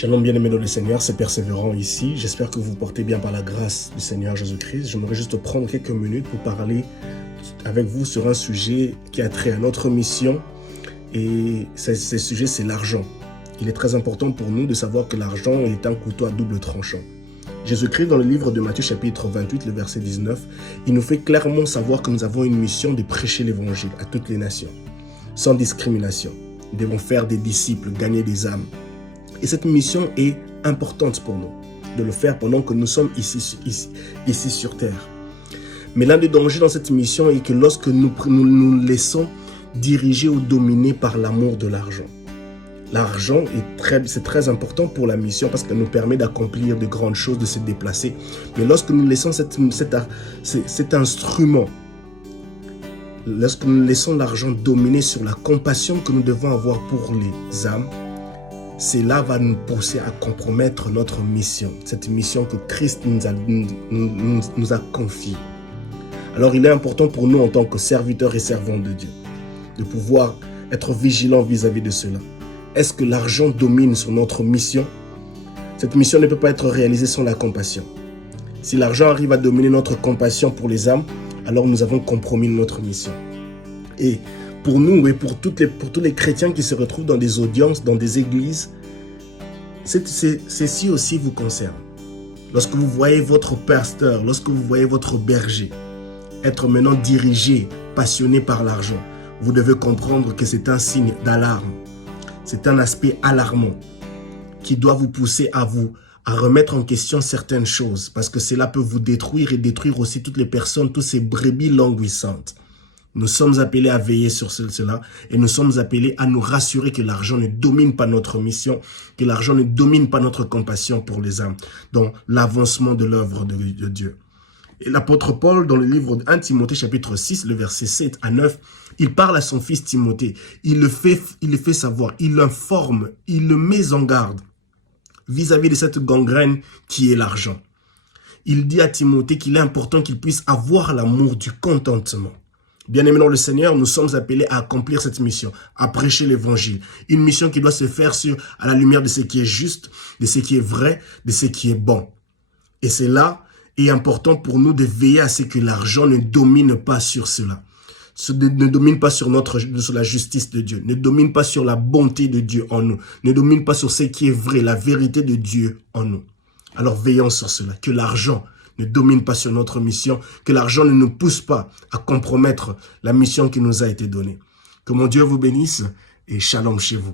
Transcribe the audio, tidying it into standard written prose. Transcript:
Shalom bien-aimés dans le Seigneur, c'est Persévérant ici. J'espère que vous vous portez bien par la grâce du Seigneur Jésus-Christ. J'aimerais juste prendre quelques minutes pour parler avec vous sur un sujet qui a trait à notre mission. Et ce sujet, c'est l'argent. Il est très important pour nous de savoir que l'argent est un couteau à double tranchant. Jésus-Christ, dans le livre de Matthieu chapitre 28, le verset 19, il nous fait clairement savoir que nous avons une mission de prêcher l'évangile à toutes les nations, sans discrimination. Nous devons faire des disciples, gagner des âmes. Et cette mission est importante pour nous, de le faire pendant que nous sommes ici sur terre. Mais l'un des dangers dans cette mission est que lorsque nous laissons diriger ou dominer par l'amour de l'argent. L'argent, c'est très important pour la mission parce qu'elle nous permet d'accomplir de grandes choses, de se déplacer. Mais lorsque nous laissons cet instrument, lorsque nous laissons l'argent dominer sur la compassion que nous devons avoir pour les âmes, cela va nous pousser à compromettre notre mission, cette mission que Christ nous a confiée. Alors il est important pour nous en tant que serviteurs et servants de Dieu, de pouvoir être vigilants vis-à-vis de cela. Est-ce que l'argent domine sur notre mission? Cette mission ne peut pas être réalisée sans la compassion. Si l'argent arrive à dominer notre compassion pour les âmes, alors nous avons compromis notre mission. Et pour nous et pour tous les chrétiens qui se retrouvent dans des audiences, dans des églises, ceci aussi vous concerne. Lorsque vous voyez votre pasteur, lorsque vous voyez votre berger être maintenant dirigé, passionné par l'argent, vous devez comprendre que c'est un signe d'alarme. C'est un aspect alarmant qui doit vous pousser à remettre en question certaines choses parce que cela peut vous détruire et détruire aussi toutes les personnes, toutes ces brebis languissantes. Nous sommes appelés à veiller sur cela et nous sommes appelés à nous rassurer que l'argent ne domine pas notre mission, que l'argent ne domine pas notre compassion pour les âmes dans l'avancement de l'œuvre de Dieu. Et l'apôtre Paul, dans le livre de 1 Timothée chapitre 6, le verset 7 à 9, il parle à son fils Timothée, il le fait savoir, il l'informe, il le met en garde vis-à-vis de cette gangrène qui est l'argent. Il dit à Timothée qu'il est important qu'il puisse avoir l'amour du contentement. Bien-aimés dans le Seigneur, nous sommes appelés à accomplir cette mission, à prêcher l'évangile. Une mission qui doit se faire à la lumière de ce qui est juste, de ce qui est vrai, de ce qui est bon. Et c'est là est important pour nous de veiller à ce que l'argent ne domine pas sur cela. Ne domine pas sur la justice de Dieu, ne domine pas sur la bonté de Dieu en nous, ne domine pas sur ce qui est vrai, la vérité de Dieu en nous. Alors veillons sur cela, que l'argent ne domine pas sur notre mission, que l'argent ne nous pousse pas à compromettre la mission qui nous a été donnée. Que mon Dieu vous bénisse et shalom chez vous.